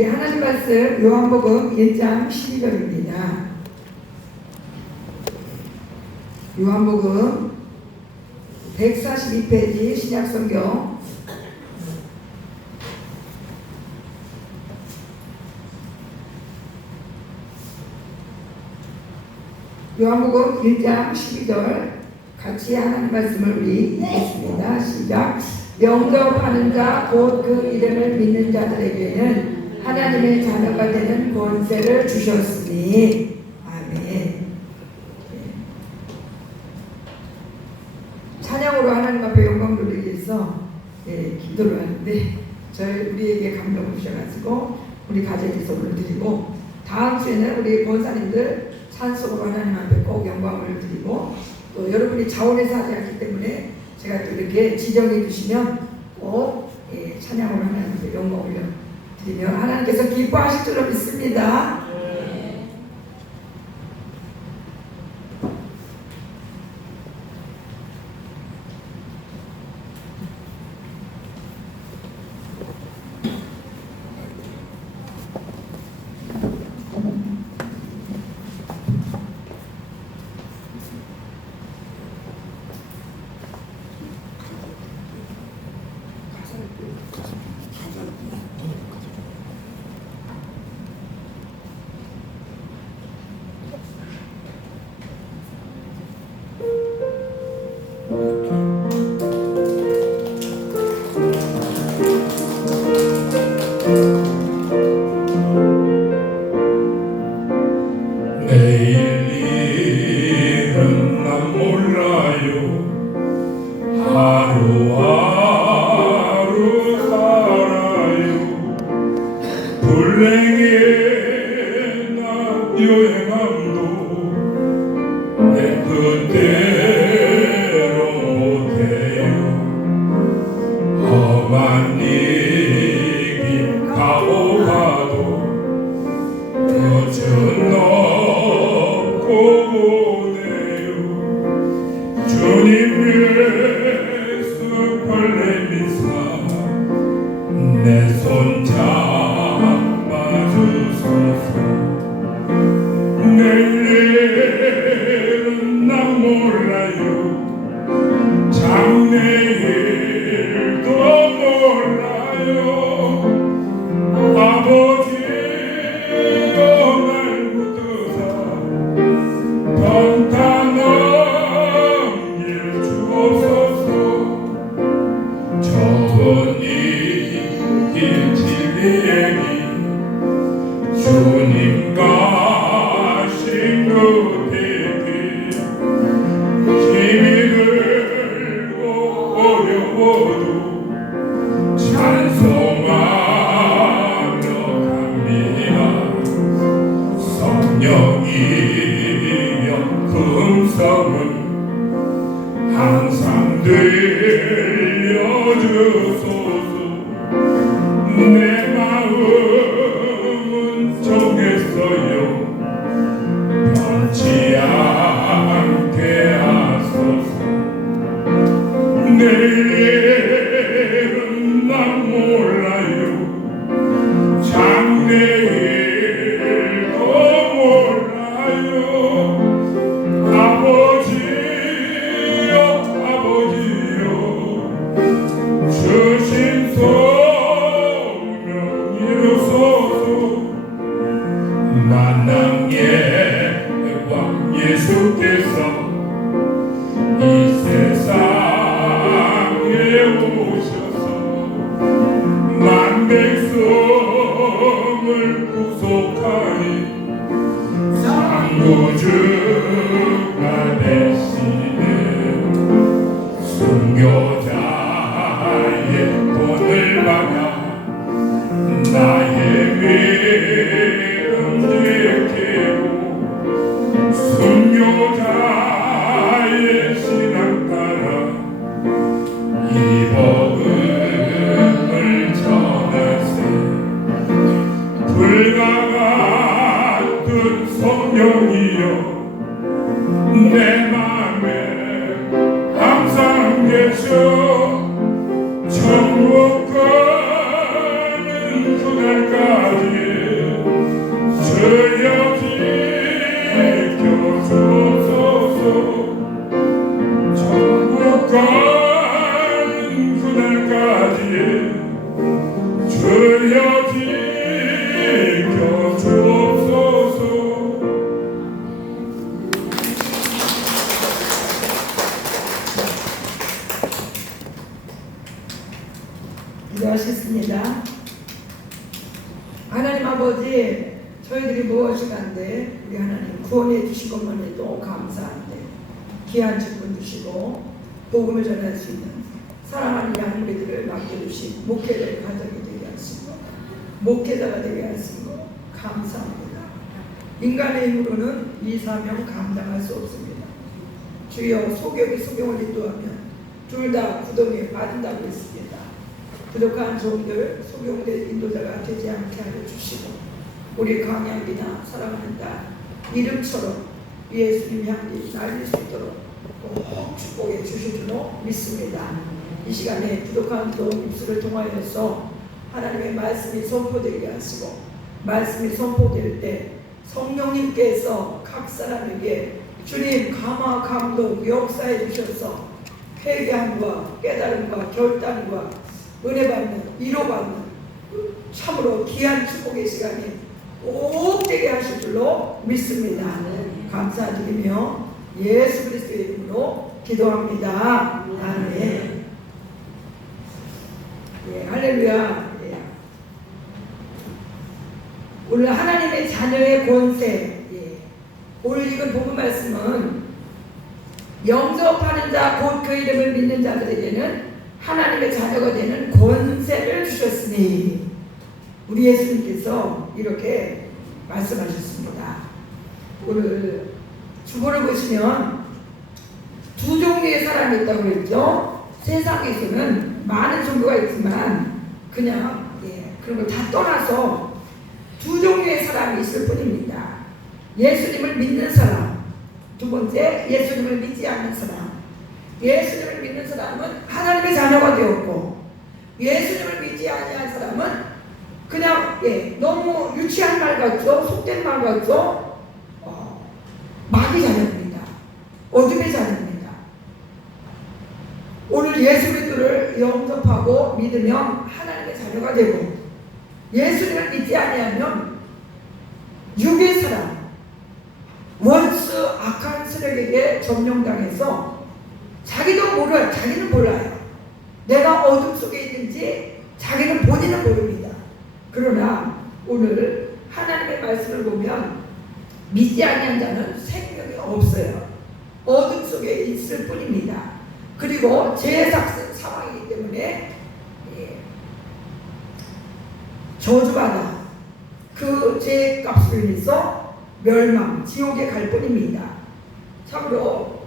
우리 하나님 말씀 요한복음 1장 12절입니다. 요한복음 142페이지 신약성경 요한복음 1장 12절 같이 하나님 말씀을 우리 읽겠습니다. 시작. 영접하는 자 곧 그 이름을 믿는 자들에게는 하나님의 자녀가 되는 권세를 주셨으니 아멘. 찬양으로 하나님 앞에 영광 돌리기 위해서 기도를 하는데 우리에게 감동을 주셔가지고 우리 가정에서 올려드리고 다음 주에는 우리 권사님들 찬송으로 하나님 앞에 꼭 영광을 드리고 또 여러분이 자원해서 하지 않기 때문에 제가 또 이렇게 지정해 주시면 꼭 찬양으로 하나님께 영광 올려드리며 하나님께서 기뻐하실 줄로 믿습니다. 내 맘에 항상 계셔 천국 가는 그날까지 기도하셨습니다. 하나님 아버지, 저희들이 무엇이간데 우리 하나님 구원해 주신 것만 해도 감사한데 귀한 직분 주시고 복음을 전할 수 있는 사랑하는 양무리들을 맡겨주신 목회자의 가정이 되게 하시고 목회자가 되게 하시고 감사합니다. 인간의 힘으로는 이 사명 감당할 수 없습니다. 주여 소경이 소경을 인도하면 둘 다 구덩이에 빠진다고 했습니다. 부족한 종들 소경된 인도자가 되지 않게 하여 주시고 우리 강양이나 사랑하는 딸 이름처럼 예수님 향기 날릴 수 있도록 꼭 축복해 주실 줄로 믿습니다. 이 시간에 부족한 또 입술을 통하여서 하나님의 말씀이 선포되게 하시고 말씀이 선포될 때 성령님께서 각 사람에게 주님 감화 감동 역사해 주셔서 회개함과 깨달음과 결단과 은혜 받는 위로 받는 참으로 귀한 축복의 시간이 꼭 되게 하실 줄로 믿습니다. 감사드리며 예수 그리스도의 이름으로 기도합니다. 아멘. 예, 할렐루야. 예. 오늘 하나님의 자녀의 권세. 예. 오늘 읽은 본문 말씀은 영접하는 자 곧 그 이름을 믿는 자들에게는 하나님의 자녀가 되는 권세를 주셨으니 우리 예수님께서 이렇게 말씀하셨습니다. 오늘 주보를 보시면 두 종류의 사람이 있다고 했죠. 세상에서는 많은 종교가 있지만 그냥 그런 걸 다 떠나서 두 종류의 사람이 있을 뿐입니다. 예수님을 믿는 사람, 두 번째 예수님을 믿지 않는 사람. 예수님을 믿는 사람은 하나님의 자녀가 되었고 예수님을 믿지 아니한 사람은 그냥 너무 유치한 말 같죠? 속된 말 같죠? 마귀 자녀입니다. 어둠의 자녀입니다. 오늘 예수 그리스도를 영접하고 믿으면 하나님의 자녀가 되고 예수님을 믿지 아니하면 육의 사람 원수 악한 세력에게 점령당해서 자기는 몰라요. 내가 어둠 속에 있는지 자기는 본인은 모릅니다. 그러나 오늘 하나님의 말씀을 보면 믿지 아니한 자는 생명이 없어요. 어둠 속에 있을 뿐입니다. 그리고 죄의 상황이기 때문에 저주받아 그 죄의 값으로 인해서 멸망, 지옥에 갈 뿐입니다. 참으로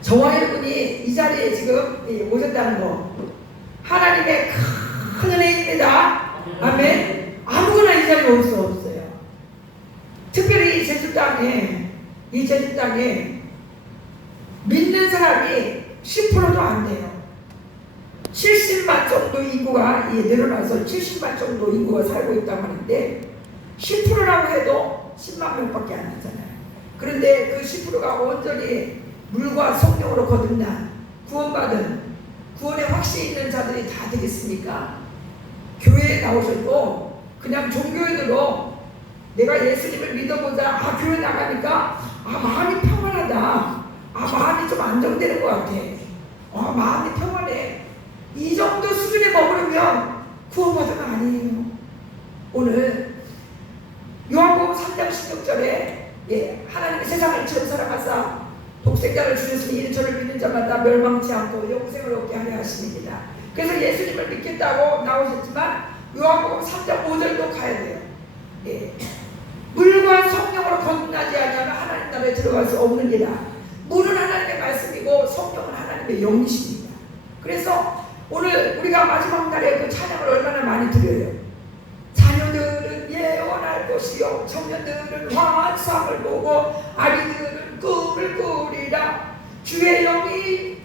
저와 여러분이 이 자리에 지금 오셨다는 거 하나님의 큰 은혜입니다. 아멘. 아무거나 이 자리에 올 수 없어요. 특별히 이 제주땅에 믿는 사람이 10%도 안 돼요. 70만 정도 인구가 늘어나서 70만 정도 인구가 살고 있다고 하는데 10%라고 해도 10만 명밖에 안 되잖아요. 그런데 그 10%가 온전히 물과 성령으로 거듭난 구원받은 구원의 확신이 있는 자들이 다 되겠습니까? 교회에 나오셔도 그냥 종교인으로 내가 예수님을 믿어보자. 교회 나가니까 마음이 평안하다. 마음이 좀 안정되는 것 같아. 마음이 평안해. 이 정도 수준에 머무르면 구원받으면 아니에요. 오늘 요한복음 3장 16절에 하나님의 세상을 처음 사랑하사 독생자를 주셨으니 이는 저를 믿는 자마다 멸망치 않고 영생을 얻게 하려 하십니다. 그래서 예수님을 믿겠다고 나오셨지만 요한복음 3장 5절도 가야 돼요. 물과 성령으로 거듭나지 아니하면 하나님 나라에 들어갈 수 없느니라. 물은 하나님의 말씀이고 성령은 하나님의 영이십니다. 그래서 오늘 우리가 마지막 날에 그 찬양을 얼마나 많이 드려요. 자녀들은 예언할 것이요 청년들은 환상을 보고 아이들은 꿈을 꾸리라. 주의 영이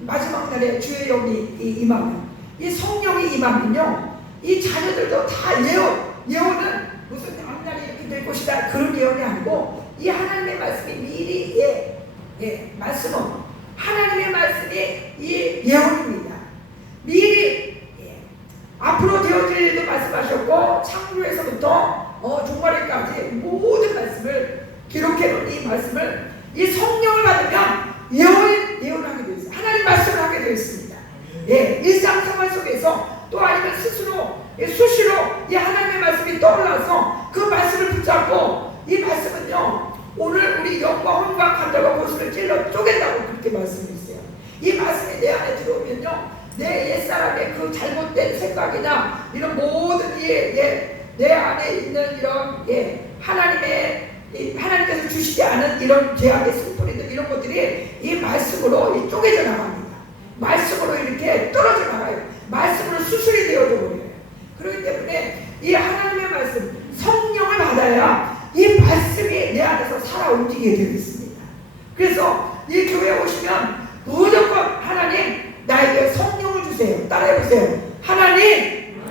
마지막 날에 주의 영이 임하면 이 성령이 임하면요 이 자녀들도 다 예언은 무슨 앞날이 이렇게 될 것이다 그런 예언이 아니고 이 하나님의 말씀이 미리 말씀은 하나님의 말씀이 이 예언입니다. 미리 앞으로 되어질 일도 말씀하셨고 창조에서부터 종말에까지 모든 말씀을 기록해놓은 이 말씀을 이 성령을 받으면 예언하게 되어 있어요. 하나님 말씀을 하게 되어 있습니다. 일상생활 속에서 또 아니면 스스로 수시로 이 하나님의 말씀이 떠올라서 그 말씀을 붙잡고 이 말씀은요 오늘 우리 영과 혼과 간다고 고수를 찔러 쪼갠다고 그렇게 말씀했어요. 이 말씀이 내 안에 들어오면요 내 옛사람의 그 잘못된 생각이나 이런 모든 내 안에 있는 이런 하나님께서 주시지 않은 이런 죄악의 승분이들 이런 것들이 이 말씀으로 쪼개져 나갑니다. 말씀으로 이렇게 떨어져 나가요. 말씀으로 수술이 되어져 버려요. 그렇기 때문에 이 하나님의 말씀 성령을 받아야 이 말씀이 내 안에서 살아 움직이게 되어 있습니다. 그래서 이 교회에 오시면 무조건 하나님 나에게 성령을 주세요. 따라해 보세요. 하나님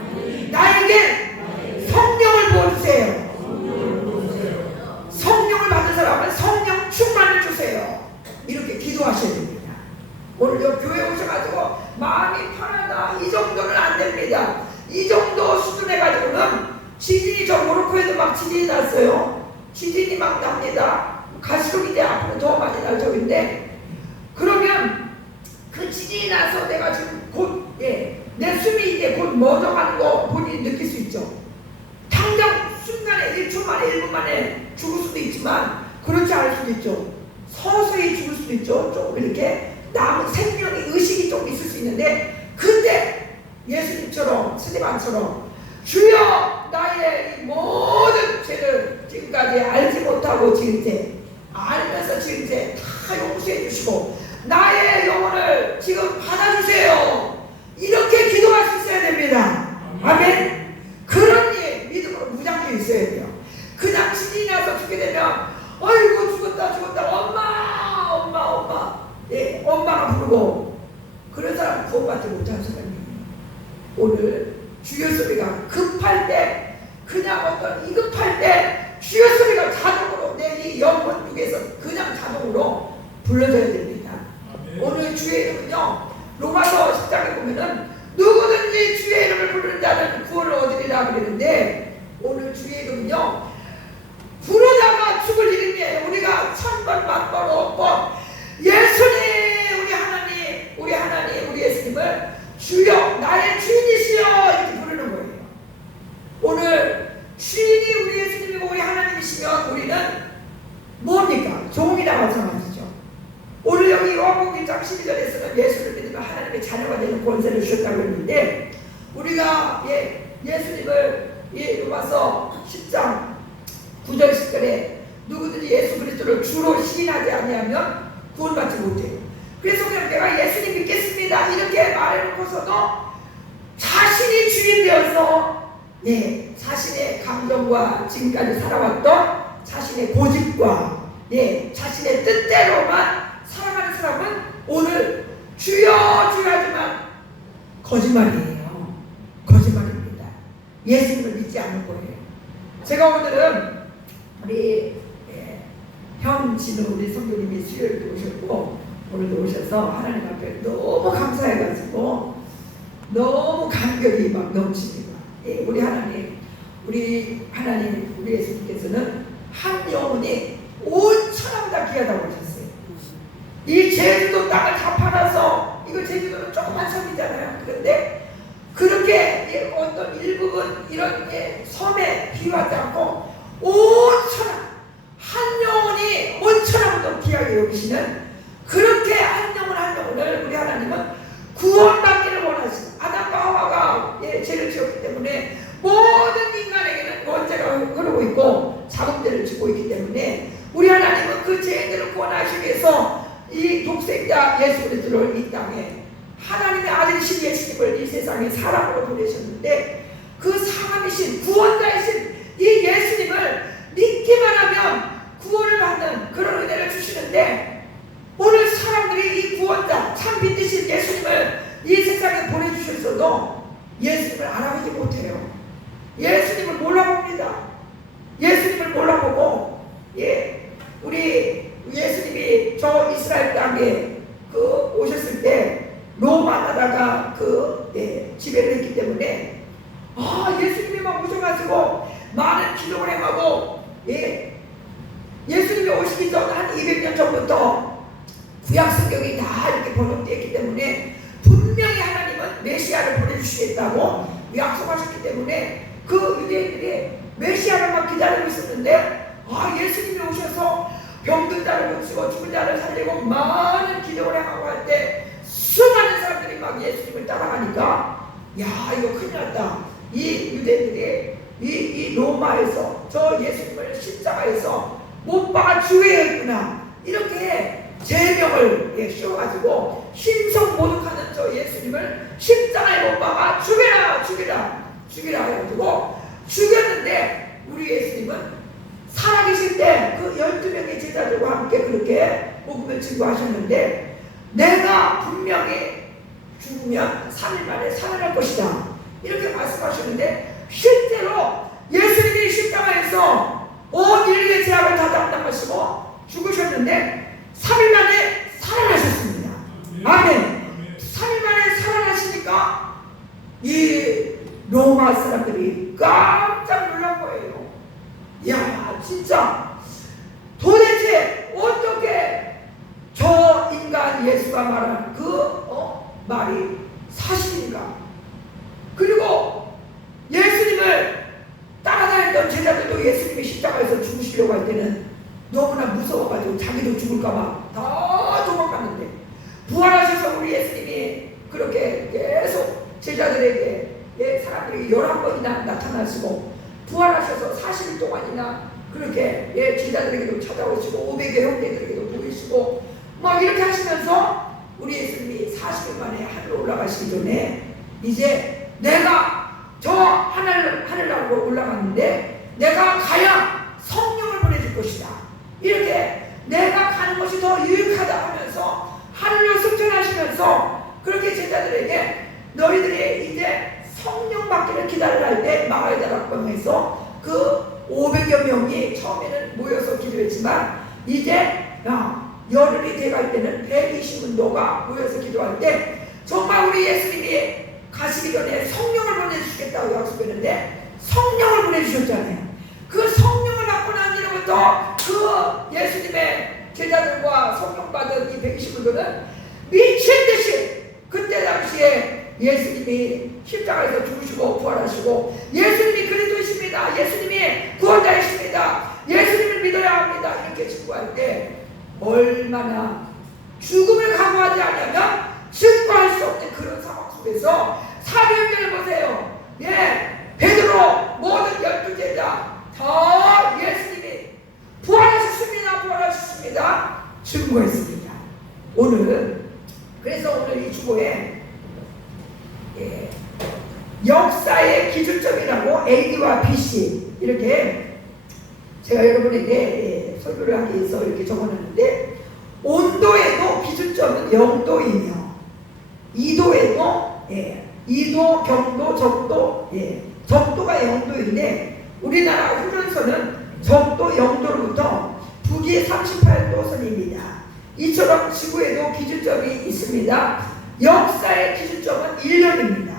나에게 성령을 부어주세요. 성령을 받은 사람은 성령 충만을 주세요. 이렇게 기도하셔야 됩니다. 오늘 교회에 오셔가지고 마음이 편하다 이 정도는 안 됩니다. 이 정도 수준 해가지고는 지진이 저 모로코에도 막 지진이 났어요. 지진이 막 납니다. 갈수록 이제 앞으로 더 많이 날 적인데 그러면 그 지진이 나서 내가 지금 곧 내 숨이 이제 곧 멎어가는 거 본인이 느낄 수 있죠. 당장 순간에 1초 만에 1분 만에 죽을 수도 있지만 그렇지 않을 수도 있죠. 서서히 죽을 수도 있죠. 조금 이렇게 남은 생명의 의식이 좀 있을 수 있는데 그때 예수님처럼 스데반처럼 주여 나의 이 모든 죄를 지금까지 알지 못하고 지은 죄 알면서 지은 죄 다 용서해 주시고 나의 영혼을 지금 받아주세요. 이렇게 기도할 수 있어야 됩니다. 아멘. 그런 믿음으로 무장되어 있어야 돼요. 그냥 지진이 나서 죽게 되면 어이구 죽었다 엄마 엄마가 부르고 그런 사람 구원받지 못하는 사람이에요. 오늘 주여 소리가 급할 때 그냥 어떤 이급할 때 주여 소리가 자동으로 내 이 영혼 중에서 그냥 자동으로 불러져야 됩니다. 오늘 주의 이름은요 로마서 10장에 보면은 누구든지 주의 이름을 부르는 자는 구원을 얻으리라 그러는데 오늘 주의 이름은요 부르다가 죽을 이름이에요. 우리가 1000번 만번 5번 예수님 우리 하나님 우리 예수님을 주여 나의 주인이시여 이렇게 부르는 거예요. 오늘 주인이 우리 예수님이고 우리 하나님이시면 우리는 뭡니까? 종이나 마찬가지죠. 오늘 여기 요한복음 1장 12절에서는 예수를 믿으면 하나님의 자녀가 되는 권세를 주셨다고 했는데 우리가 예수님을 로마서 10장 9절 10절에 누구든지 예수 그리스도를 주로 시인하지 아니하면 구원받지 못해요. 그래서 그냥 내가 예수님 믿겠습니다 이렇게 말해놓고서도 자신이 주인 되어서 자신의 감정과 지금까지 살아왔던 자신의 고집과 자신의 뜻대로만 살아가는 사람은 오늘 주여 하지만 거짓말이에요. 거짓말입니다. 예수님을 믿지 않는 거예요. 제가 오늘은 우리 현진우 우리 성도님이 수요일도 오셨고 오늘도 오셔서 하나님 앞에 너무 감사해가지고 너무 감격이 막 넘칩니다. 우리 하나님 우리 예수님께서는 한 영혼이 온 천하보다 귀하다고 하셨어요. 이 제주도 땅을 다 팔아서 이거 제주도는 조그만 섬이잖아요. 그런데 그렇게 어떤 일부분 이런 섬에 비하지 않고 온 천하 한 영혼이 온 천하보다 귀하게 여기시는 그렇게 한 영혼을 우리 하나님은 구원받기를 원하시고 아담과 하와가 죄를 지었기 때문에 모든 인간에게는 원죄가 흐르고 있고 자금죄를 짓고 있기 때문에 우리 하나님은 그 죄인들을 구원하시기 위해서 이 독생자 예수 그리스도를 이 땅에 하나님의 아들이신 예수님을 이 세상에 사람으로 보내셨는데 그 사람이신 구원자이신 이 예수님을 믿기만 하면 구원을 받는 그런 은혜를 주시는데 오늘 사람들이 이 구원자 참 믿으신 예수님을 이 세상에 보내주셨어도 예수님을 알아보지 못해요. 예수님을 몰라봅니다. 예수님을 몰라보고 우리 예수님이 저 이스라엘 땅에 오셨을 때 로마 나라가 지배를 했기 때문에 예수님이 막 오셔가지고 많은 기도를 행하고 예수님이 오시기 전 한 200년 전부터 구약 성경이 다 이렇게 번역되어 있기 때문에 분명히 하나님은 메시아를 보내주시겠다고 약속하셨기 때문에 그 유대인들이 메시아를 막 기다리고 있었는데 예수님이 오셔서 병든 자를 고치고 죽은 자를 살리고 많은 기적을 행하고 할 때 수많은 사람들이 막 예수님을 따라가니까 이거 큰일 났다. 이 유대인들이 이 로마에서 저 예수님을 십자가에서 못 박아 죽여야 했구나. 이렇게 제명을 씌워가지고 신성모독하는 저 예수님을 십자가에 못 박아 죽여라 해가지고 죽였는데 우리 예수님은 살아계실 때 그 12명의 제자들과 함께 그렇게 복음을 증거하셨는데 내가 분명히 죽으면 3일 만에 살아날 것이다 이렇게 말씀하셨는데 실제로 예수님이 십자가에서 온 인류의 죄악을 다 담당하시고 죽으셨는데 3일 만에 살아나셨습니다. 아멘. 3일 만에 살아나시니까 이 로마 사람들이 깜짝 놀란 거예요. 진짜 도대체 어떻게 저 인간 예수가 말한 그 말이 사실인가? 그리고 예수님을 따라다녔던 제자들도 예수님이 십자가에서 죽으시려고 할 때는 너무나 무서워가지고 자기도 죽을까봐 다 도망갔는데 부활하셔서 우리 예수님이 그렇게 계속 제자들에게 사람들에게 11번이나 나타나시고 부활하셔서 40일 동안이나 그렇게 제자들에게도 찾아오시고 500여 형제들에게도 보이시고 막 이렇게 하시면서 우리 예수님이 40일 만에 하늘로 올라가시기 전에 이제 내가 저 하늘나라로 올라갔는데 내가 가야 성령을 보내줄 것이다. 이렇게 내가 가는 것이 더 유익하다 하면서 하늘로 승천하시면서 그렇게 제자들에게 너희들이 이제 성령 받기를 기다리라 할 때 마가다락방에서 그 500여 명이 처음에는 모여서 기도했지만 이제 열흘이 돼갈 때는 120문도가 모여서 기도할 때 정말 우리 예수님이 가시기 전에 성령을 보내주시겠다고 약속했는데 성령을 보내주셨잖아요. 그 성령을 받고 난 뒤로부터 그 예수님의 제자들과 성령 받은 이 120문도는 미친듯이 그때 당시에 예수님이 십자가에서 죽으시고 부활하시고 예수님이 그리스도이십니다. 예수님이 구원자이십니다. 예수님을 믿어야 합니다. 이렇게 증거할 때 얼마나 죽음을 각오하지 않으면 증거할 수 없는 그런 상황 속에서 사도행전을 보세요. 베드로 모든 12제자 다 예수님이 부활하셨습니다. 증거했습니다. 그래서 오늘 이 주보에 역사의 기준점이라고 AD와 BC 이렇게 제가 여러분에게 설교를 하기 위해서 이렇게 적어놨는데 온도에도 기준점은 0도이며 2도에도 2도, 경도, 적도 적도가 0도인데 우리나라 훈련소는 적도 0도로부터 북위 38도 선입니다. 이처럼 지구에도 기준점이 있습니다. 역사의 기준점은 1년입니다.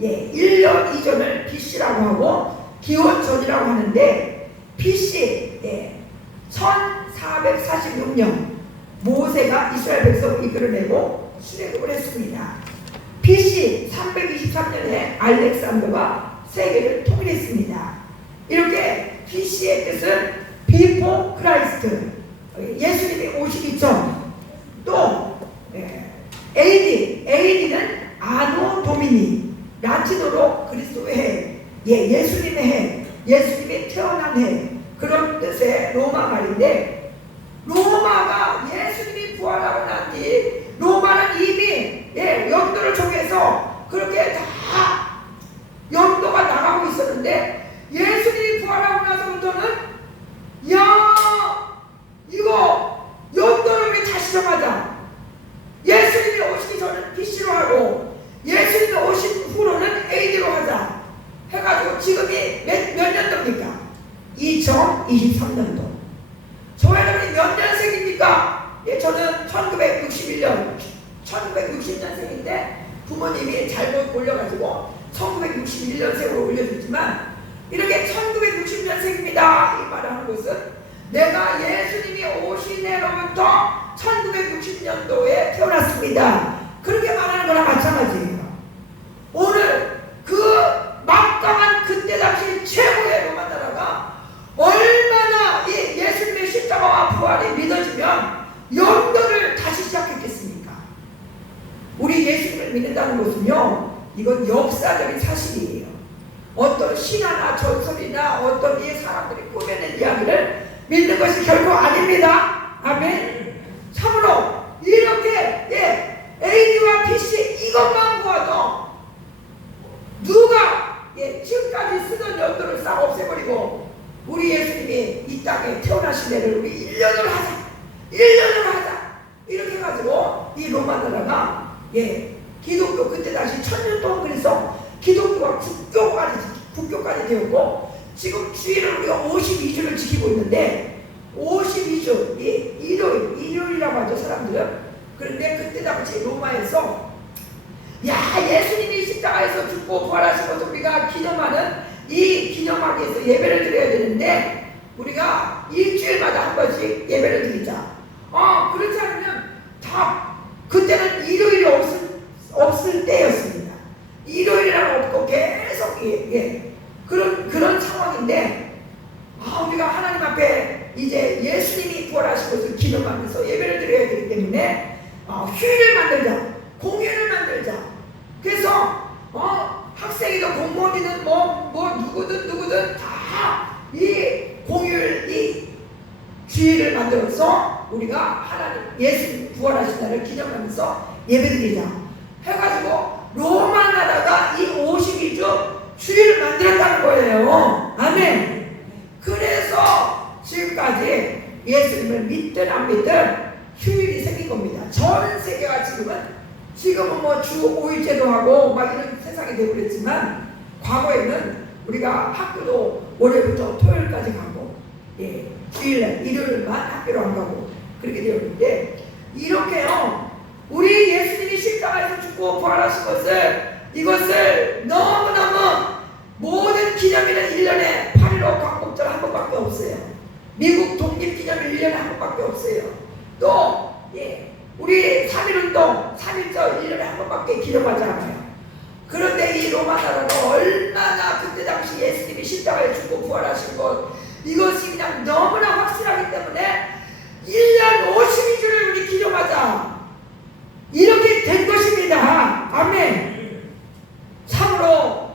1년 이전을 BC라고 하고 기원전이라고 하는데 BC 1446년 모세가 이스라엘 백성을 이끌어내고 출애굽을 했습니다. BC 323년에 알렉산더가 세계를 통일했습니다. 이렇게 BC의 뜻은 Before Christ, 예수님이 오시기 전. 또 AD는 아노 도미니, 라틴어로 그리스도의 해, 예수님의 해, 예수님이 태어난 해, 그런 뜻의 로마 말인데 로마가 예수님이 부활하고 난 뒤 로마는 이미 영도를 통해서 그렇게 다 영도가 나가고 있었는데 예수님이 부활하고 나서부터는 이거 영도를 우리 다시 정하자. 예수님이 오시기 전은 BC로 하고 예수님이 오신 후로는 AD로 하자 해가지고 지금이 몇 년도입니까? 2023년도. 저 여러분이 몇 년생입니까? 저는 1960년생인데 부모님이 잘못 올려가지고 1961년생으로 올려줬지만 이렇게 1960년생입니다 이 말을 하는 것은 내가 예수님이 오신 해로부터 1960년도에 태어났습니다. 그렇게 말하는 거랑 마찬가지예요. 오늘 믿는다는 것은요, 이건 역사적인 사실이에요. 어떤 신화나 전설이나 어떤 이 사람들이 꾸며낸 이야기를 믿는 것이 결코 아닙니다. 아멘. 참으로 이렇게 AD와 BC 이것만 보아도 누가 지금까지 쓰던 연도를 싹 없애버리고 우리 예수님이 이 땅에 태어나신 해를 우리 1년을 하자, 1년을 하자 이렇게 해가지고 이 로마 나라가 기독교 그때 당시 1000년 동안 그래서 기독교가 국교까지 되었고 지금 주일을 우리가 52주를 지키고 있는데 52주 일요일이라고 하죠 사람들은. 그런데 그때 당시 로마에서 예수님이 십자가에서 죽고 부활하신 것을 우리가 기념하는 이 기념하기 위해서 예배를 드려야 되는데 우리가 일주일마다 한 번씩 예배를 드리자. 그렇지 않으면 다 그때는 일요일이 없을 때였습니다. 일요일이라고 없고 계속 그런 상황인데 우리가 하나님 앞에 이제 예수님이 부활하신 것을 기념하면서 예배를 드려야 되기 때문에 휴일을 만들자, 공휴일을 만들자. 그래서 학생이든 공무원이든 누구든 다 이 공휴일 이 주일을 만들어서 우리가 하나님 예수님 부활하신 날을 기념하면서 예배드리자 해가지고 로마 나라가 이 52주 주일을 만들었다는 거예요. 아멘. 그래서 지금까지 예수님을 믿든 안 믿든 휴일이 생긴 겁니다. 전 세계가 지금은 뭐 주 5일제도 하고 막 이런 세상이 되고 그랬지만 과거에는 우리가 학교도 월요일부터 토요일까지 가고 주일날 일요일만 학교로 안 가고 그렇게 되었는데 이렇게요 우리 예수님이 십자가에서 죽고 부활하신 이것을 너무너무 모든 기념일은 1년에 8.15 광복절 한 번밖에 없어요. 미국 독립기념일 1년에 한 번밖에 없어요. 또 우리 3.1운동 3.1절 1년에 한 번밖에 기념하지 않아요. 그런데 이 로마 나라가 얼마나 그때 당시 예수님이 십자가에 죽고 부활하신 것 이것이 그냥 너무나 확실하기 때문에 1년 52주를 우리 기념하자 이렇게 된 것입니다. 아멘. 참으로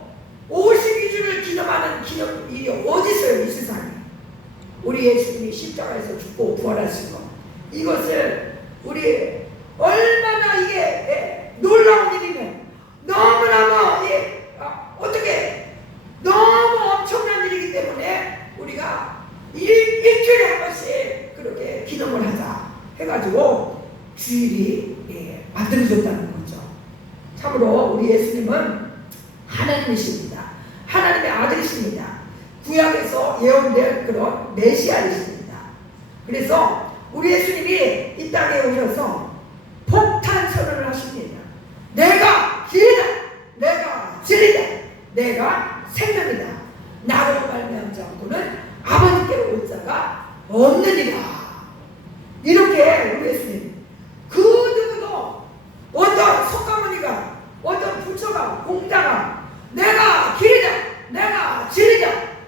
52주를 기념하는 기념일이 어디 있어요 이 세상에. 우리 예수님이 십자가에서 죽고 부활하신 것 이것을 우리 얼마나 이게 놀라운 일이면 너무너무 어떻게 너무 엄청난 일이기 때문에 우리가 일주일에 한 번씩 그렇게 기념을 하자 해가지고 주일이 만들어졌다는 거죠. 참으로 우리 예수님은 하나님이십니다. 하나님의 아들이십니다. 구약에서 예언된 그런 메시아이십니다. 그래서 우리 예수님이 이 땅에 오셔서 폭탄 선언을 하십니다. 내가 길이다, 내가 진리다, 내가 생명이다. 나로 말미암지 않고는 아버지께로 올 자가 없느니라. 이렇게 우리 예수님 그 누구도 어떤 석가모니가 어떤 부처가 공자가 내가 길이다, 내가 진리다,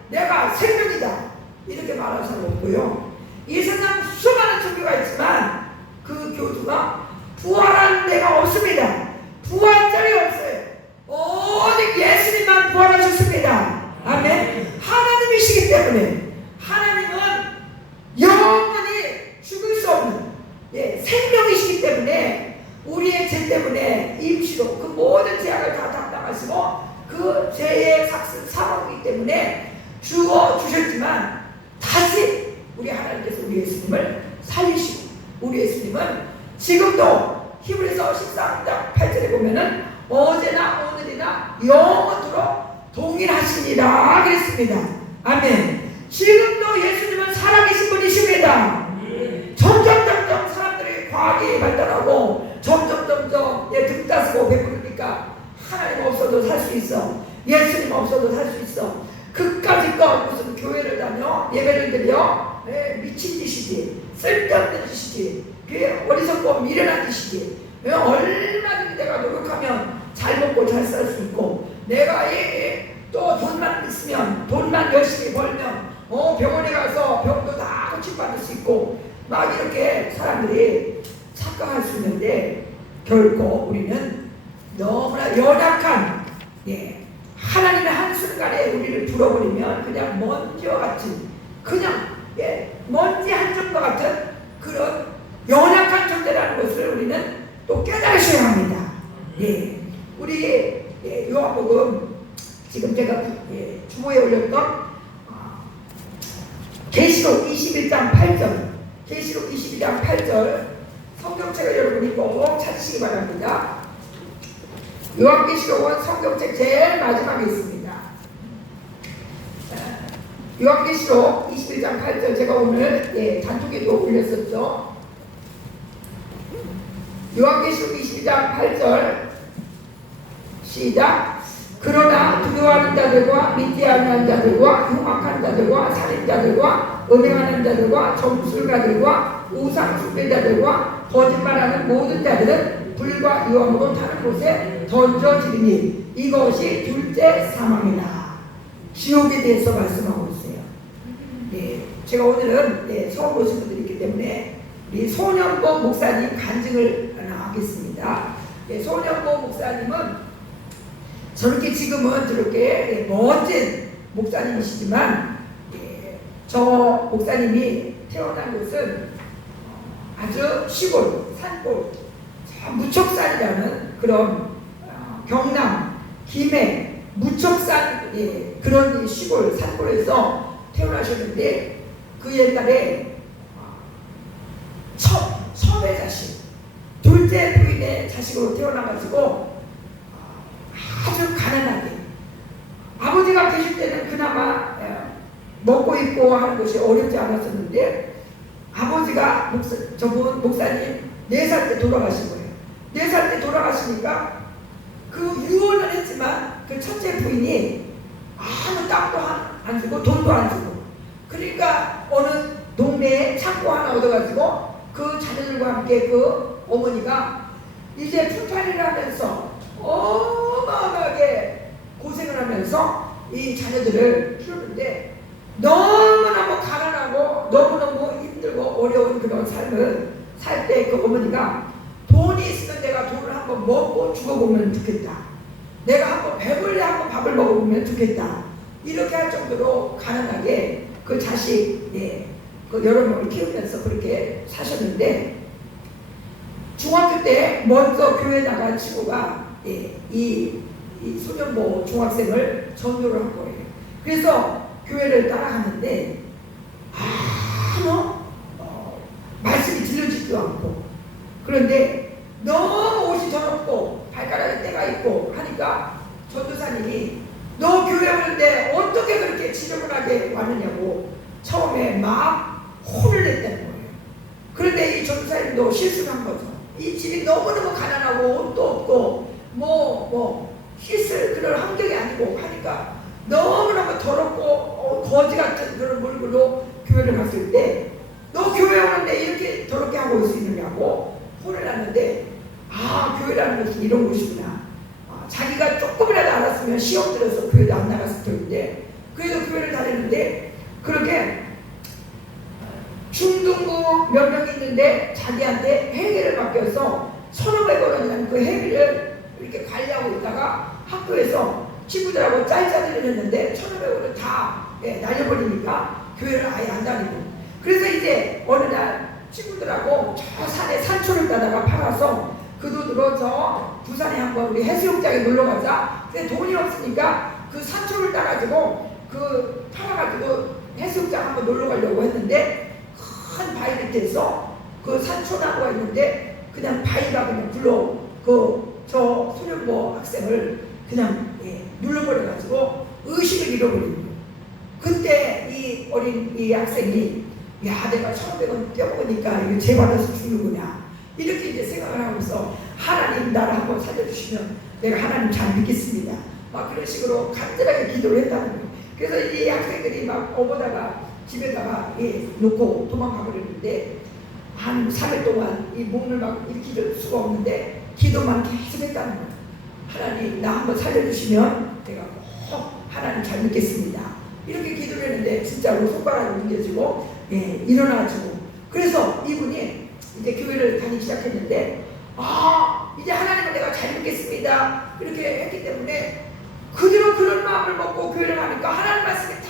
내가 생명이다 이렇게 말할 사람 없고요. 이 세상 수많은 종교가 있지만 그 교주가 부활한 데가 없습니다. 부활절이 없어요. 오직 예수님만 부활하셨습니다. 아멘. 하나님이시기 때문에 하나님은 영원히 죽을 수 없는 생명이시기 때문에 우리의 죄 때문에 임시로 그 모든 죄악을 다 담당하시고 그 죄의 삭슨 사망이기 때문에 주셨지만 다시 우리 하나님께서 우리 예수님을 살리시고 우리 예수님은 지금도 히브리서 13장 8절에 보면은 어제나 오늘이나 영원토록 동일하시니라 그랬습니다. 아멘. 지금도 예수님은 살아계신 분이십니다. 점점 사람들이 과학이 발달하고 점점 등따쓰고 배부르니까 하나님 없어도 살 수 있어, 예수님 없어도 살 수 있어, 그까짓 무슨 교회를 다녀 예배를 드려 미친 짓이지, 쓸데없는 짓이지, 그게 어리석고 미련한 짓이지. 얼마든지 내가 노력하면 잘 먹고 잘 살 수 있고 내가 또 돈만 있으면 돈만 열심히 벌면 병원에 가서 병도 다 고침받을 수 있고 막 이렇게 사람들이 착각할 수 있는데 결코 우리는 너무나 연약한 하나님의 한순간에 우리를 불어버리면 그냥 먼지와 같이 그냥 먼지 한 줌과 같은 그런 연약한 존재라는 것을 우리는 또 깨달으셔야 합니다. 우리 요한복음 지금 제가 주보에 올렸던 계시록 21장 8절 계시록 22장 8절 성경책을 여러분이 꼭 찾으시기 바랍니다. 요한계시록은 성경책 제일 마지막에 있습니다. 요한계시록 21장 8절 제가 오늘 단톡에도 올렸었죠. 요한계시록 22장 8절 시작. 그러나 두려워하는 자들과 믿지 않는 자들과 흉악한 자들과 살인자들과 음행하는 자들과 점술가들과 우상 숭배자들과 거짓말하는 모든 자들은 불과 유황으로 타는 곳에 던져지리니 이것이 둘째 사망이다. 지옥에 대해서 말씀하고 있어요. 제가 오늘은 처음 오신 분들이 있기 때문에 우리 소년보 목사님 간증을 하나 하겠습니다. 소년보 목사님은 저렇게 지금은 저렇게 멋진 목사님이시지만 저 목사님이 태어난 곳은 아주 시골 산골 무척산이라는 그런 경남 김해 무척산 그런 시골 산골에서 태어나셨는데 그 옛날에 첩의 자식 둘째 부인의 자식으로 태어나가지고 아주 가난하게 아버지가 계실 때는 그나마 먹고 입고 하는 것이 어렵지 않았었는데 아버지가 저분 목사님 4살 때 돌아가신 거예요. 4살 때 돌아가시니까 그 유언을 했지만 그 첫째 부인이 아무 땅도 안 주고 돈도 안 주고 그러니까 어느 동네에 창고 하나 얻어가지고 그 자녀들과 함께 그 어머니가 이제 풀팔이를 하면서 어마어마하게 고생을 하면서 이 자녀들을 키우는데 너무너무 가난하고 너무너무 힘들고 어려운 그런 삶을 살 때 그 어머니가 돈이 있으면 내가 돈을 한번 먹고 죽어보면 좋겠다. 내가 한번 배불리 한번 밥을 먹어보면 좋겠다. 이렇게 할 정도로 가난하게 그 자식 그 여러 명을 키우면서 그렇게 사셨는데 중학교 때 먼저 교회 나간 친구가 이 소년보 중학생을 전도를 한 거예요. 그래서 교회를 따라갔는데 아무 말씀이 들려지지도 않고 그런데 너무 옷이 더럽고 발가락에 때가 있고 하니까 전도사님이 너 교회 오는데 어떻게 그렇게 지저분하게 왔느냐고 처음에 막 혼을 냈다는 거예요. 그런데 이 전도사님도 실수를 한 거죠. 이 집이 너무너무 가난하고 옷도 없고 씻을 그런 환경이 아니고 하니까 너무너무 더럽고 거지 같은 그런 얼굴로 교회를 갔을 때 너 교회 오는데 이렇게 더럽게 하고 올 수 있느냐고 혼을 났는데 교회라는 것은 이런 곳이구나. 자기가 조금이라도 알았으면 시험 들어서 교회도 안 나갔을 텐데 그래도 교회를 다녔는데 그렇게 중등부 몇 명이 있는데 자기한테 회계를 맡겨서 1,500원이라는 그 회계를 이렇게 관리하고 있다가 학교에서 친구들하고 짤짤이를 했는데 1,500원을 다 날려버리니까 교회를 아예 안 다니고 그래서 이제 어느 날 친구들하고 저 산에 산초를 따다가 팔아서 그 돈으로 저 부산에 한번 우리 해수욕장에 놀러 가자. 근데 돈이 없으니까 그 산초를 따가지고 그 팔아가지고 해수욕장 한번 놀러 가려고 했는데 큰 바위 밑에서 그 산초나무가 있는데 그냥 바위가 그냥 불러 저 소년보 학생을 그냥 눌러버려가지고 의식을 잃어버린 거예요. 그때 이 어린 이 학생이 내가 1,500원 떼먹으니까 이거 재받아서 죽는구나 이렇게 이제 생각을 하면서 하나님 나를 한번 살려주시면 내가 하나님 잘 믿겠습니다. 막 그런 식으로 간절하게 기도를 했다는 거예요. 그래서 이 학생들이 막 어머다가 집에다가 놓고 도망가 버렸는데 한 3일 동안 이 몸을 막 일으킬 수가 없는데 기도만 계속 했다는 거예요. 하나님 나 한번 살려주시면 내가 꼭 하나님 잘 믿겠습니다. 이렇게 기도를 했는데 진짜로 손가락이 옮겨지고 일어나가지고 그래서 이분이 이제 교회를 다니기 시작했는데 이제 하나님을 내가 잘 믿겠습니다. 그렇게 했기 때문에 그대로 그런 마음을 먹고 교회를 하니까 하나님 말씀이 다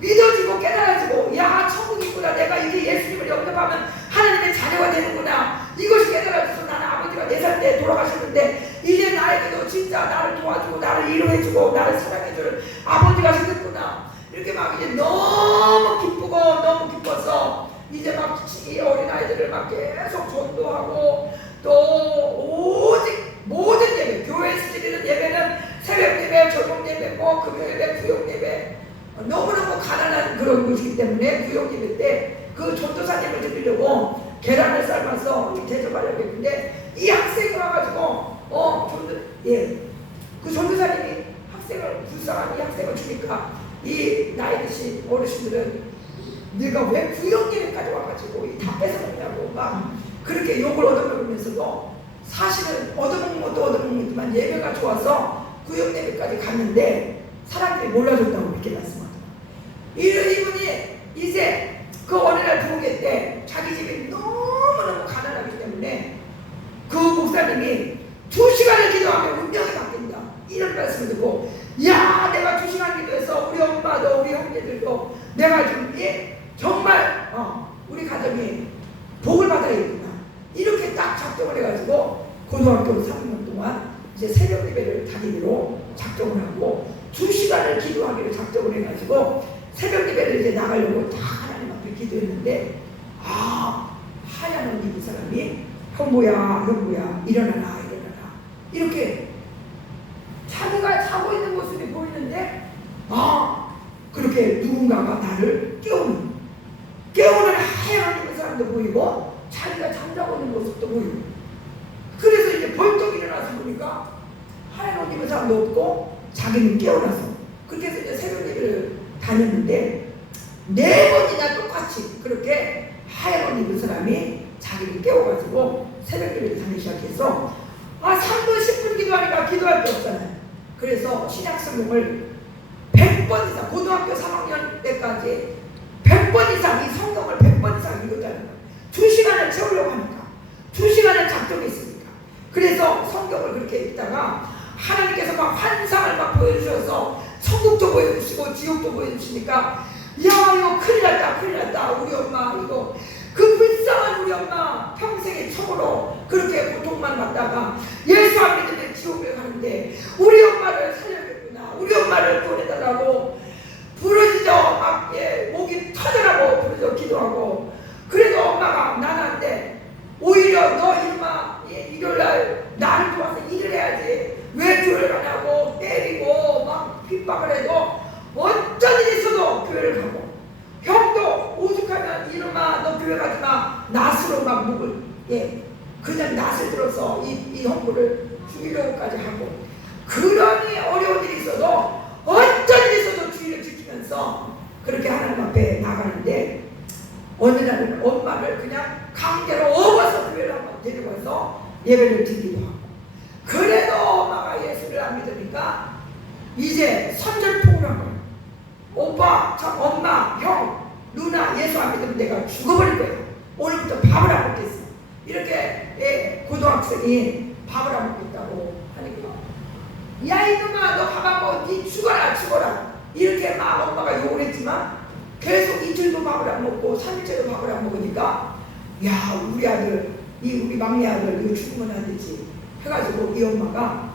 믿어지고 깨달아지고, 야, 천국이 있구나, 내가 이제 예수님을 영접하면 하나님의 자녀가 되는구나, 이것이 깨달아져서 나는 아버지가 4살 때 돌아가셨는데 이제 나에게도 진짜 나를 도와주고 나를 위로해주고 나를 사랑해주는 아버지가 생겼구나, 이렇게 막 이제 너무 기쁘고 너무 기뻐서 이제 막 이 어린아이들을 막 계속 전도하고, 또 오직 모든 예배, 교회에서 드리는 예배는 새벽 예배, 저녁 예배, 뭐 금요 예배, 구역 예배, 너무너무 가난한 그런 곳이기 때문에 구역 예배 때 그 전도사님을 드리려고 계란을 삶아서 대접하려고 했는데, 이 학생이 와가지고 그 전도사님이 학생을, 불쌍한 이 학생을 주니까 이 나이 드신 어르신들은 네가 왜 구역 예배까지 와가지고 다 뺏어먹냐고 막 그렇게 욕을 얻어먹으면서도, 사실은 얻어먹는 것도 얻어먹지만 예배가 좋아서 구역 예배까지 갔는데 사람들이 몰라줬다고 이렇게 말씀하더라고요. 이분이 이제 그 어느 날 부흥회 때 자기 집이 너무너무 가난하기 때문에 그 목사님이 2시간을 기도하면 운명이 바뀐다, 이런 말씀을 듣고, 야, 내가 2시간 기도해서 우리 엄마도 우리 형제들도 내가 좀 정말 우리 가정이 복을 받아야겠구나, 이렇게 딱 작정을 해가지고 고등학교 3년 동안 이제 새벽 예배를 다니기로 작정을 하고 2시간을 기도하기로 작정을 해가지고 새벽 예배를 이제 나가려고 다 하나님 앞에 기도했는데, 하얀 옷 입은 사람이 형부야 일어나라 이렇게 자기가 자고 있는 모습이 보이는데, 그렇게 누군가가 나를 깨우는 하얀 옷 입은 사람도 보이고 자기가 잠자고 있는 모습도 보이고, 그래서 이제 벌떡 일어나서 보니까 하얀 옷 입은 사람도 없고 자기는 깨어나서 그렇게 해서 이제 새벽 예배를 다녔는데, 4번이나 똑같이 그렇게 하얀 옷 입은 사람이 자기를 깨워가지고 새벽 예배를 다니기 시작해서 3분 10분 기도하니까 기도할 게 없잖아요. 그래서 신약성경을 100번 이상, 고등학교 3학년 때까지 100번 이상, 이 성경을 100번 이상 읽었다는 거예요. 2시간을 채우려고 하니까, 2시간을 작정했으니까. 그래서 성경을 그렇게 읽다가 하나님께서 막 환상을 막 보여주셔서 천국도 보여주시고 지옥도 보여주시니까, 야, 이거 큰일 났다 우리 엄마, 이거 그 불쌍한 우리 엄마 평생에 처음으로 그렇게 고통만 받다가 예수 안 믿으면 지옥에 가는데 우리 엄마를 살려야겠구나, 우리 엄마를 보내달라고 부르짖어 막 목이 터져라고 부르짖어 기도하고, 그래도 엄마가 나한테 오히려 너 이놈아 일요일날 나를 도와서 일을 해야지 왜 교회를 가냐고 때리고 막 핍박을 해도 어쩐 일이 있어도 교회를 가고, 형도 오죽하면 이놈아 너 교회 가지마 낫으로 막 목을 그냥 낫을 들어서 이 형부를 죽이려고까지 하고, 그러니 어려운 일이 있어도 어쩐 일이 있어도 주의를 지키면서 그렇게 하나님 앞에 나가는데, 어느 날은 엄마를 그냥 강제로 업어서 교회를 한번 데려가서 예배를 드리기도 하고, 그래도 엄마가 예수를 안 믿으니까 이제 선전포고를 한 거예요. 오빠, 엄마, 형, 누나 예수 안 믿으면 내가 죽어버릴 거야. 오늘부터 밥을 안 먹겠어. 이렇게 고등학생이 밥을 안 먹겠다고 하니까, 야 이놈아 너 밥 안 먹어 니 죽어라 이렇게 막 엄마가 욕을 했지만 계속 이틀도 밥을 안 먹고 3일째도 밥을 안 먹으니까, 야 우리 아들, 우리 막내 아들 이거 죽으면 안 되지 해가지고 이 엄마가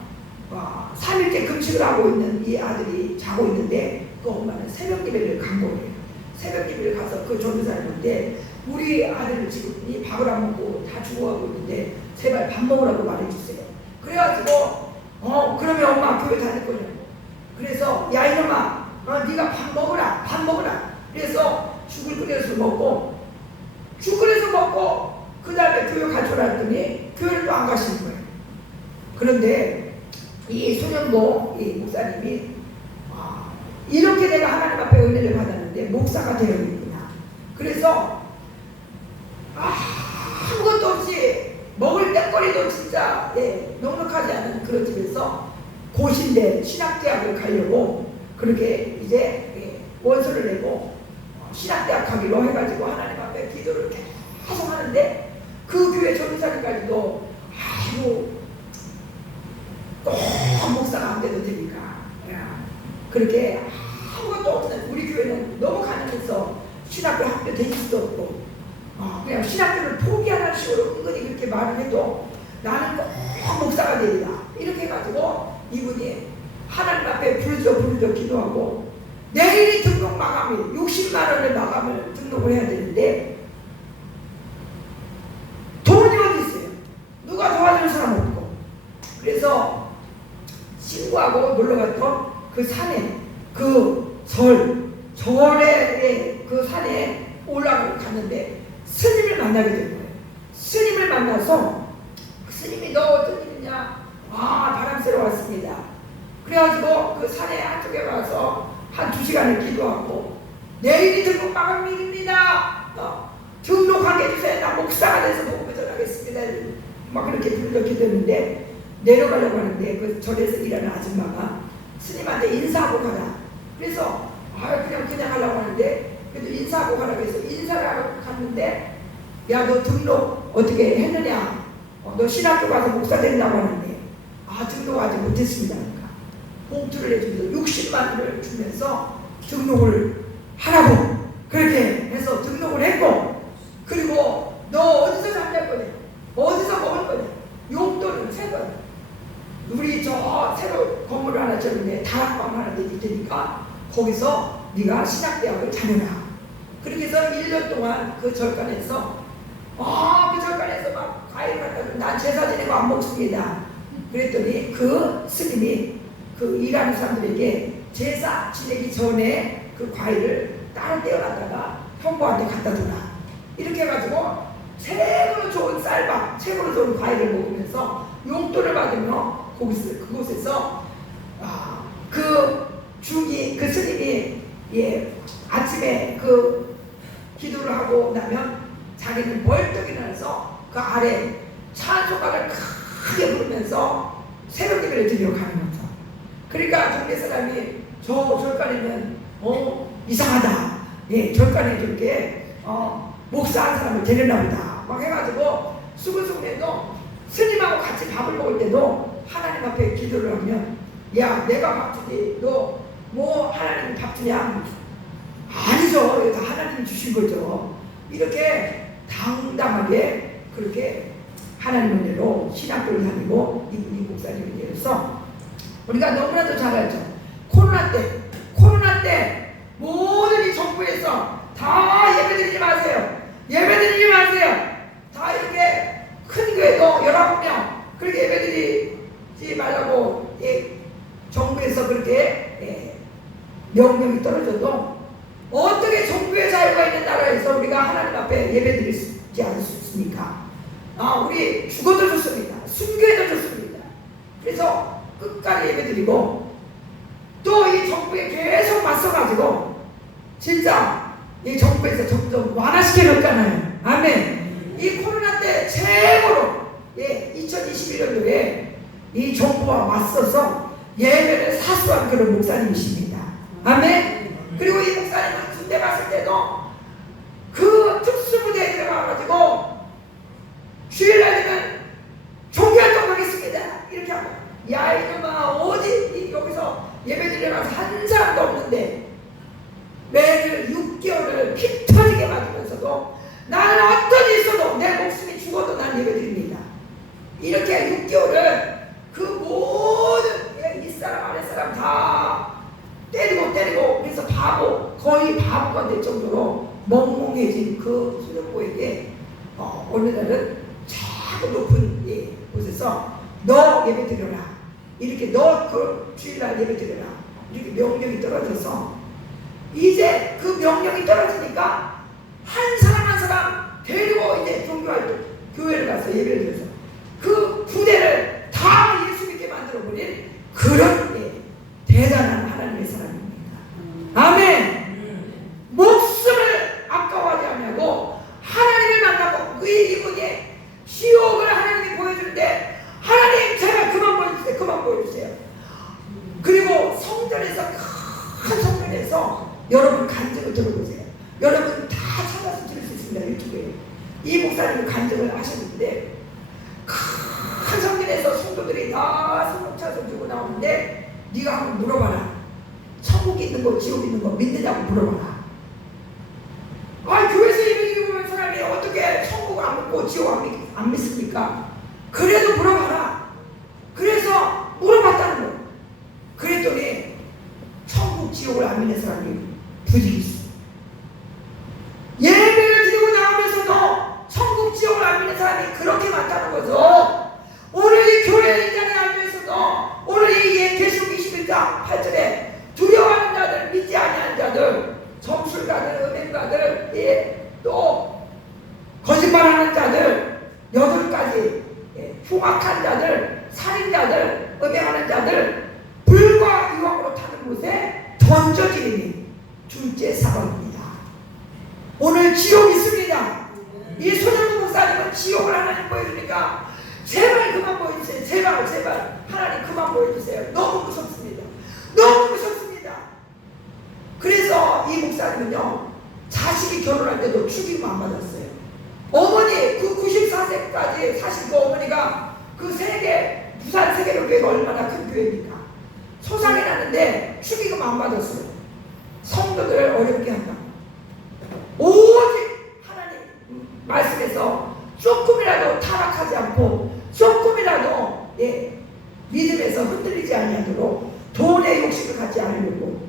3일째 금식을 하고 있는 이 아들이 자고 있는데 그 엄마는 새벽 예배를 간 거예요. 새벽 예배를 가서 그 전도사님한테 우리 아들을 지금 이 밥을 안 먹고 다 죽어가고 있는데 제발 밥 먹으라고 말해주세요. 그래가지고 그러면 엄마 교회 다닐 거냐고. 그래서 야 이놈아 네가 밥 먹으라. 그래서 죽을 끓여서 먹고 그 다음에 교회 가져라 했더니 교회를 또 안 가시는 거예요. 그런데 이 소년보 이 목사님이 이렇게 내가 하나님 앞에 은혜를 받았는데 목사가 되어야겠구나. 그래서 아무것도 없이 먹을 땡거리도 진짜 넉넉하지 않은 그런 집에서 고신대 신학대학을 가려고 그렇게 이제 원서를 내고 신학대학 가기로 해가지고 하나님 앞에 기도를 계속 하는데, 그 교회 전도사님까지도 꼭 목사가 안 돼도 되니까. 야, 그렇게 아무것도 없는 우리 교회는 너무 가난해서 신학교 학교 다닐 수도 없고 그냥 신학교를 포기하는 식으로 은근히 그렇게 말을 해도 나는 꼭 목사가 되리라 이렇게 해가지고 이분이 하나님 앞에 부르짖어 기도하고 내일이 등록 마감이 60만 원의 마감을 등록을 해야 되는데 돈이 어디 있어요? 누가 도와줄 사람 없고 그래서 친구하고 놀러갔던 그 산에 그 절에 그 산에 올라가고 갔는데 스님을 만나게 된 거예요. 스님을 만나서 스님이 너 어떤 일이냐? 바람 쐬러 왔습니다. 그래가지고 그 산에 한쪽에 와서 한 2시간을 기도하고 내일이 등록 마감일입니다. 등록하게 해주세요. 나 목사가 돼서 복음을 전하겠습니다. 막 그렇게 기도했는데 내려가려고 하는데 그 절에서 일하는 아줌마가 스님한테 인사하고 가라. 그래서 그냥 하려고 하는데 그래도 인사하고 가라고 해서 인사를 하러 갔는데 야 너 등록 어떻게 했느냐? 너 신학교 가서 목사 된다고 하는데 등록 아직 못했습니다. 그러니까 봉투를 해주면서 60만 원을 주면서 등록을 하라고 그렇게 해서 등록을 했고 그리고 너 어디서 잠잘 거냐? 어디서 먹을 거냐? 용돈은 세 번. 우리 저 새로 건물을 하나 지었는데 다락방 하나 내줄 테니까 거기서 네가 신학대학을 다녀라. 그렇게 해서 1년 동안 그 절간에서 그 절간에서 막 과일을 갖다 주고 난 제사 지내고 안 먹습니다. 그랬더니 그 스님이 그 일하는 사람들에게 제사 지내기 전에 그 과일을 따로 떼어놨다가 형부한테 갖다 주라. 이렇게 해가지고 최고로 좋은 쌀밥, 최고로 좋은 과일을 먹으면서 용돈을 받으며 그곳에서 그 스님이 아침에 그 기도를 하고 나면 자기는 벌떡 일어나서 그 아래 찬송가를 크게 부르면서 새벽 예배를 드리러 가는 거죠. 그러니까 동네 사람이 저 절간에는 이상하다. 절간에 저렇게 목사 한 사람을 데려나 보다. 막 해가지고 수근수근해도 스님하고 같이 밥을 먹을 때도 하나님 앞에 기도를 하면 야 내가 밥 주니 너 뭐 하나님 밥 주냐? 아니죠. 이거 다 하나님이 주신 거죠. 이렇게 당당하게 그렇게 하나님 은혜로 신학교를 다니고 이분이 목사님이 되어서 우리가 너무나도 잘 알죠. 코로나 때 모든 이 정부에서 다 예배드리지 마세요. 예배드리지 마세요. 다 이렇게 큰 교회도 19명 그렇게 예배드리지 말라고 정부에서 그렇게 명령이 떨어져도 어떻게 정부의 자유가 있는 나라에서 우리가 하나님 앞에 예배드릴 수 있지 않습니까? 우리 죽어도 좋습니다. 순교해도 좋습니다. 그래서 끝까지 예배드리고 또 이 정부에 계속 맞서가지고 진짜 이 정부에서 점점 완화시켜줬잖아요. 아멘. 이 코로나 때 최고로 2021년도에 이 정부와 맞서서 예배를 사수한 그런 목사님이십니다. 아멘. 그리고 이 목사님은 군대 갔을 때도 그 특수부대에 들어가가지고 주일날 되면 종교활동 하겠습니다. 이렇게 하고 야 이놈아 어디 여기서 예배드리러 가서 한 사람도 없는데 매일 6개월을 피 터지게 맞으면서도 나는 어떤 일 있어도 내 목숨이 죽어도 난 예배드립니다. 이렇게 6개월을 그 모든 이 사람 아랫사람 다 때리고 그래서 거의 바보가 될 정도로 멍멍해진 그 수녀보에게 어느 날은 최고 높은 곳에서 너 예배 드려라. 이렇게 너 그 주일날 예배 드려라. 이렇게 명령이 떨어져서 이제 그 명령이 떨어지니까 한 사람 한 사람 데리고 이제 종교활동 교회를 가서 예배를 드려서 그 부대를 다 예수 믿게 만들어버린 그런 대단한 하나님의 사람입니다. 아멘. 목숨을 아까워하지 않냐고 하나님을 만나고 이분이 시옥을 하나님이 보여주는데 하나님 제발 그만 보여주세요. 그리고 성전에서 큰 성전에서 여러분 간증을 들어보세요. 여러분 다 찾아서 들을 수 있습니다. 유튜브에 이 목사님은 간증을 하셨는데 큰 네가 한번 물어봐라. 천국 있는 거 지옥 있는 거 믿느냐고 물어봐라. 아, 교회에서 예배 보는 사람이 어떻게 천국을 안 믿고 지옥 안 믿습니까? 그래도 물어봐라. 그래서 물어봤다는 거예요. 그랬더니 천국 지옥을 안 믿는 사람이 부득이 있어. 예배를 드리고 나오면서도 천국 지옥을 안 믿는 사람이 그렇게 많다는 거죠. 오늘 이 교회 이 자리에 앉아있어도 오늘 이 계시록 21장 8절에 두려워하는 자들, 믿지 아니하는 자들, 점술가들, 은행가들, 또 거짓말하는 자들, 8가지, 흉악한 자들, 살인자들, 음행하는 자들, 불과 유황으로 타는 곳에 던져지리니 둘째 사건입니다. 오늘 지옥 있습니다. 이 손현무 목사님은 지옥을 하나님 보여주니까 제발 그만 보여주세요. 제발 하나님 그만 보여주세요. 너무 무섭습니다. 너무 무섭습니다. 그래서 이 목사님은요, 자식이 결혼할 때도 축의금 안 받았어요. 어머니, 그 94세까지 사실 그 어머니가 그 세계, 부산 세계교회가 얼마나 큰 교회입니까? 소상이 났는데 축의금 안 받았어요. 성도들 어렵게 한다. 오직 하나님 말씀에서 조금이라도 타락하지 않고 조금이라도 믿음에서 흔들리지 아니하도록 돈의 욕심을 갖지 않으려고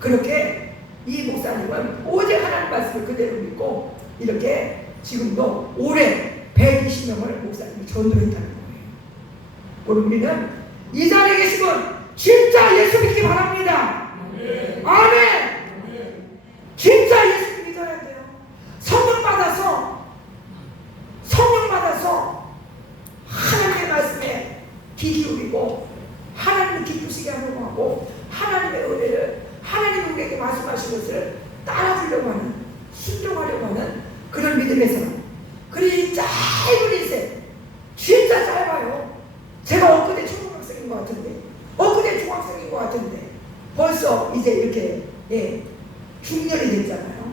그렇게 이 목사님은 오직 하나님 말씀을 그대로 믿고 이렇게 지금도 올해 120명을 목사님이 전도했다는 거예요. 오늘 우리는 이 자리에 계신 분 진짜 예수 믿기 바랍니다. 아멘. 진짜 예수 믿어야 돼요. 성령 받아서 하나님의 말씀에 귀 기울이고 하나님을 기쁘시게 하려고 하고 하나님의 은혜를 하나님이 우리에게 말씀하신 것을 따라주려고 하는, 순종하려고 하는 그런 믿음에서 그리 짧은 인생, 진짜 짧아요. 제가 엊그제 초등학생인 것 같은데, 엊그제 중학생인 것 같은데 벌써 이제 이렇게 중년이 됐잖아요.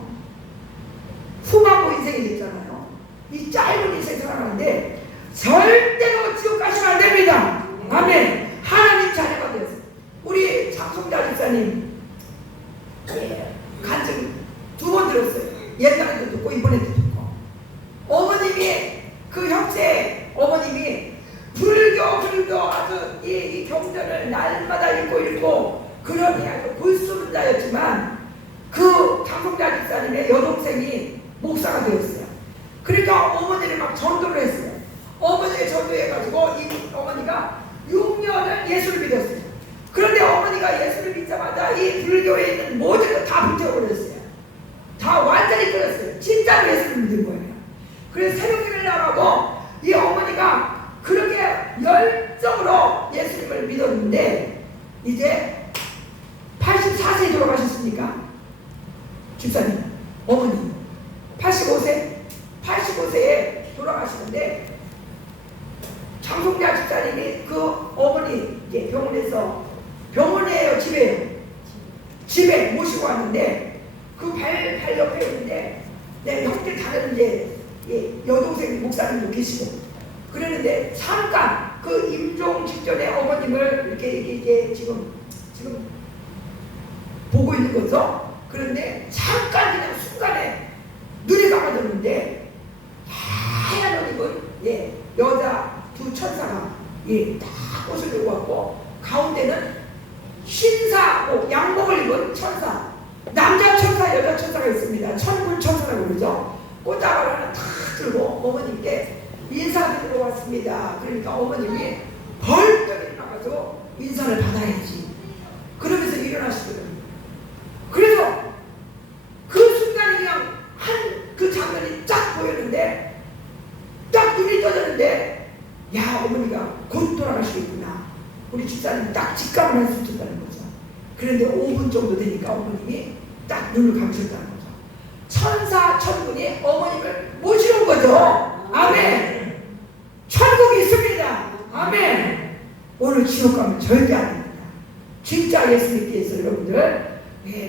후반부 인생이 됐잖아요. 이 짧은 인생 살아가는데 절대로 지옥 가시면 안 됩니다. 아멘. 하나님 자녀가 되었어요. 우리 장송자 집사님 간증 2번 들었어요. 옛날에도 듣고 이번에도 듣고, 어머님이 그 형제 어머님이 불교 아주 이 경전을 날마다 읽고 그러니 아주 골수는 자였지만 그 장송자 집사님의 여동생이 목사가 되었어요. 그러니까 어머니를 막 전도를 했어요. 어머니를 전도해가지고 이 어머니가 6년을 예수를 믿었어요. 그런데 어머니가 예수를 믿자마자 이 불교에 있는 모든 걸 다 불태워버렸어요. 다 완전히 끊었어요. 진짜로 예수를 믿은 거예요. 그래서 새벽기를 나가고 이 어머니가 그렇게 열정으로 예수님을 믿었는데 이제 84세에 돌아가셨습니까? 집사님, 어머니 85세에 돌아가시는데 장송자 집사님이 그 어머니 병원이에요, 집에 모시고 왔는데 그 발 옆에 있는데 내 형제 다른 여동생 목사님도 계시고 그랬는데 잠깐 그 임종 직전에 어머님을 이렇게 지금 보고 있는 거죠. 그런데 잠깐 그냥 순간에 눈이 감아졌는데 하얀 옷 입은 여자 2 천사가 딱 옷을 입고 왔고 가운데는 신사 양복을 입은 천사, 남자 천사 여자 천사가 있습니다. 천군 천사라고 그러죠. 꽃다발 하나 탁 들고 어머님께 인사드리러 왔습니다. 그러니까 어머님이 벌떡 일어나가지고 인사를 받아야지 그러면서 일어나시거든요. 그래서 그 순간에 그냥 그 장면이 쫙 보였는데 딱 눈이 떠졌는데 야, 어머니가 곧 돌아가시겠구나. 우리 집사님이 딱 직감을 할 수 있었다는 거죠. 그런데 5분 정도 되니까 어머님이 딱 눈을 감으셨다는 거죠. 천사 천군이 어머님을 모시러 온 거죠. 아멘. 천국이 있습니다. 아멘. 오늘 지옥 가면 절대 안 됩니다. 진짜 예수 믿기 위해서 여러분들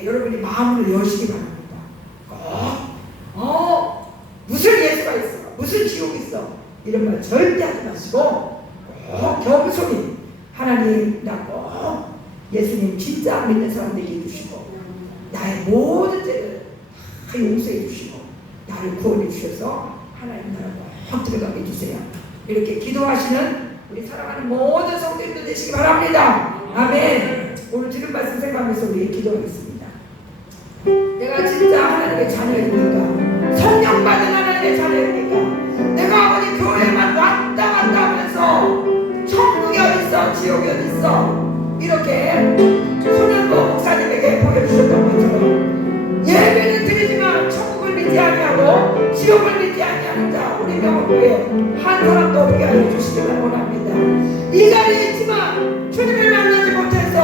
여러분이 마음을 여시기 바랍니다. 무슨 예수가 있어, 무슨 지옥이 있어 이런 말 절대 하지 마시고 꼭 겸손히 하나님 나 꼭 예수님 진짜 믿는 사람 되게 해주시고 나의 모든 죄를 다 용서해 주시고 나를 구원해 주셔서 하나님 나라로 확 들어가게 해주세요. 이렇게 기도하시는 우리 사랑하는 모든 성도님들 되시기 바랍니다. 아멘. 오늘 들은 말씀 생각하면서 우리 기도하겠습니다. 내가 진짜 하나님의 자녀입니까? 성령 받은 하나님의 자녀입니까? 내가 아버지 교회만 왔다 갔다 하면서 천국이 어딨어 지옥이 어딨어 이렇게 손현보 목사님에게 보여주셨던 것처럼 예배는 드리지만 천국을 믿지 아니하고 지옥을 믿지 아니하는 자 우리 명호교회 한 사람도 없게 하여 주시기를 원합니다. 이 자리에 있지만 주님을 만나지 못해서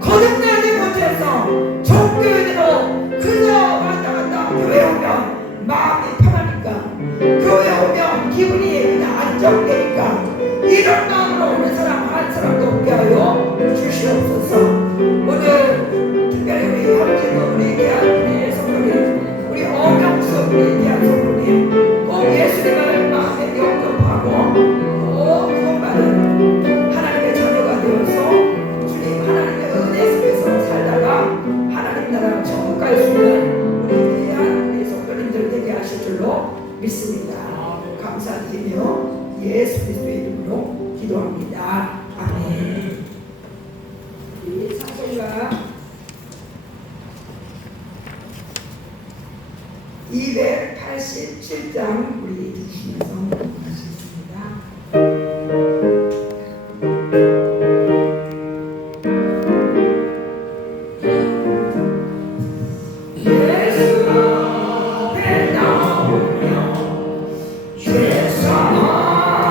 거듭나지 못해서 종교인으로 그저 왔다 갔다 교회 오면 마음이 편하니까 교회 오면 기분이 그냥 안정되니까 이런 마음으로 오는 사람 한 사람도 없게 하여 주시옵소서. 오늘 특별히 우리 함께도 우리 대한 우리 성도님 우리 어명수 우리 대한 성도님 꼭 예수님을 마음에 영접하고 꼭 구원받은 하나님의 자녀가 되어서 주님 하나님의 은혜 속에서 살다가 하나님 나라 천국 갈 수 있는 우리 대한 우리 성도님들 되게 하실 줄로 믿습니다. 감사드리며 예수 그리스도의 이름으로 기도합니다. 아멘. 이 찬송가 287장 우리 드시면서 하시겠습니다.